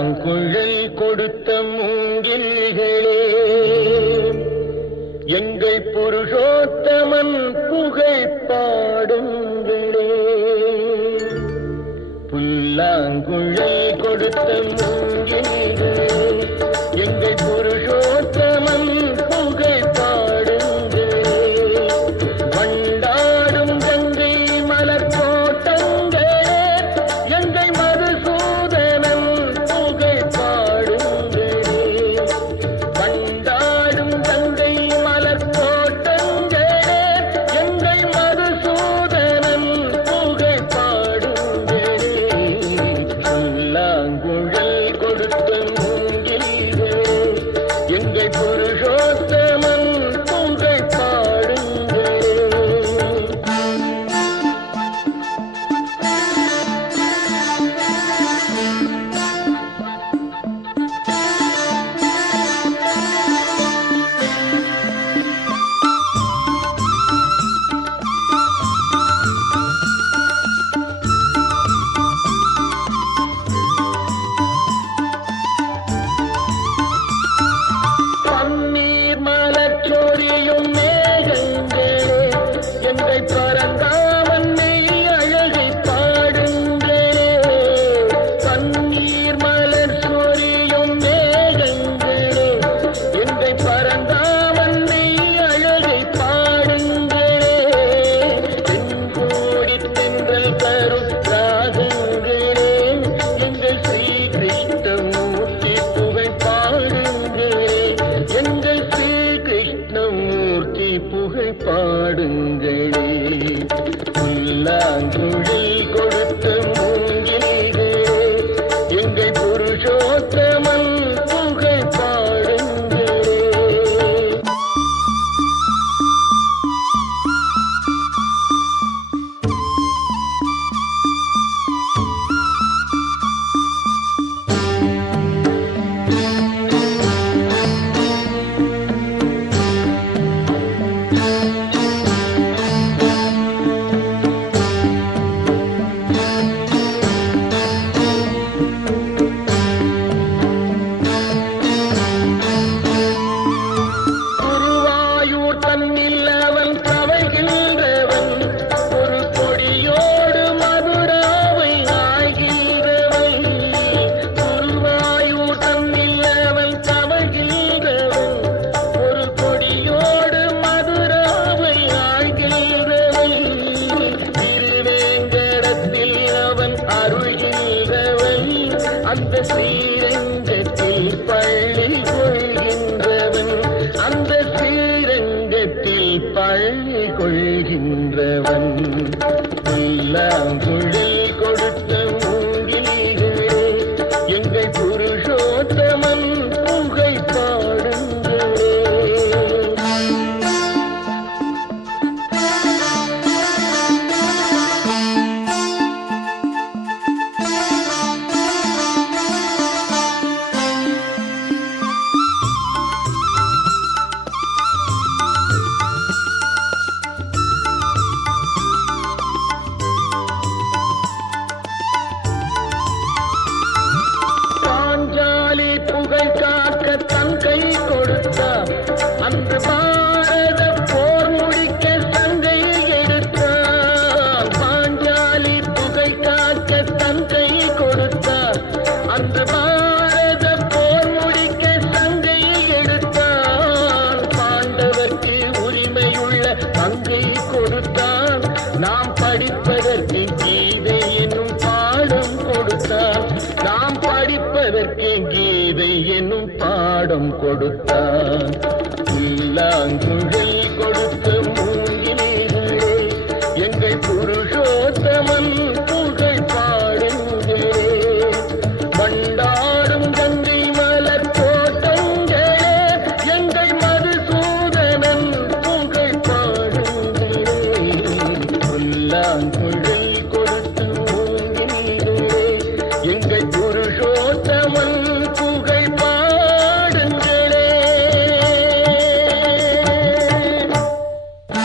புல்லாங்குழல் கொடுத்த மூங்கில்களே, எங்கள் புருஷோத்தமன் புகழ் பாடுங்களே. புல்லாங்குழல் கொடுத்த மூங்கில்களே, எங்கள் புருஷோத்தமன் புகழ் பாடுங்களே. வண்டாடும் கங்கை மலர் கோட்டங்களே, எங்கள் மதுசூதனன் புகழ் பாடுங்களே. வண்டாடும் கங்கை மலர் கோட்டங்களே, எங்கள் மதுசூதனன் புகழ் பாடுங்களே. புல்லாங்குழல் கொடுத்த மூங்கில்களே, எங்கள் புருஷோத்தமன் புகழ் பாடுங்களே. பன்னீர் மலர் சொரியும் மேகங்களே, எங்கள் பரந்தாமன் மெய் அழகை பாடுங்களே. பன்னீர் மலர் சொரியும் மேகங்களே, எங்கள் பரந்தாமன் மெய் அழகை பாடுங்களே. தென்கோடி தென்றல் தரும் ராகங்களே, எங்கள் ஸ்ரீ கிருஷ்ணமூர்த்தி புகழ் பாடுங்களே. எங்கள் ஸ்ரீ கிருஷ்ணமூர்த்தி புகழ் பாடுங்களே. புல்லாங்குழல் கொடுத்த மூங்கில்களே, எங்கள் புருஷோத்தமன் புகழ் பாடுங்களே. குருவாயூர் தன்னில் அவன் தவழ்கின்றவன், ஒரு கொடியோடு மதுராவை ஆழ்கின்றவன். குருவாயூர் தன்னில் அவன் தவழ்கின்றவன், ஒரு கொடியோடு மதுராவை ஆழ்கின்றவன். திருவேங்கடத்தில் அவன் அருள்கின்றவன், அந்த ஸ்ரீரங்கத்தில் பள்ளி கொள்கின்றவன். அந்த ஸ்ரீரங்கத்தில் பள்ளி கொள்கின்றவன். புல்லாங்குழல் கொடுத்த மூங்கில்களே, எங்கள் புருஷோத்தமன் புகழ் பாடுங்களே. பாஞ்சாலி புகழ் காக்க தன் கை கொடுத்தார், அன்று பாரத போர் முடிக்க சங்கை எடுத்தார். பாஞ்சாலி புகழ் காக்க தன் கை கொடுத்தார், அன்று பாரத போர் முடிக்க சங்கை எடுத்தார். பாண்டவர்க்கு உரிமையுள்ள பங்கை கொடுத்தார், நாம் படிப்பதற்கு கீதை என்னும் பாடம் கொடுத்தார். நாம் படிப்பதற்கு கீதை என்னும் பாடம் கொடுத்தார். புல்லாங்குழல்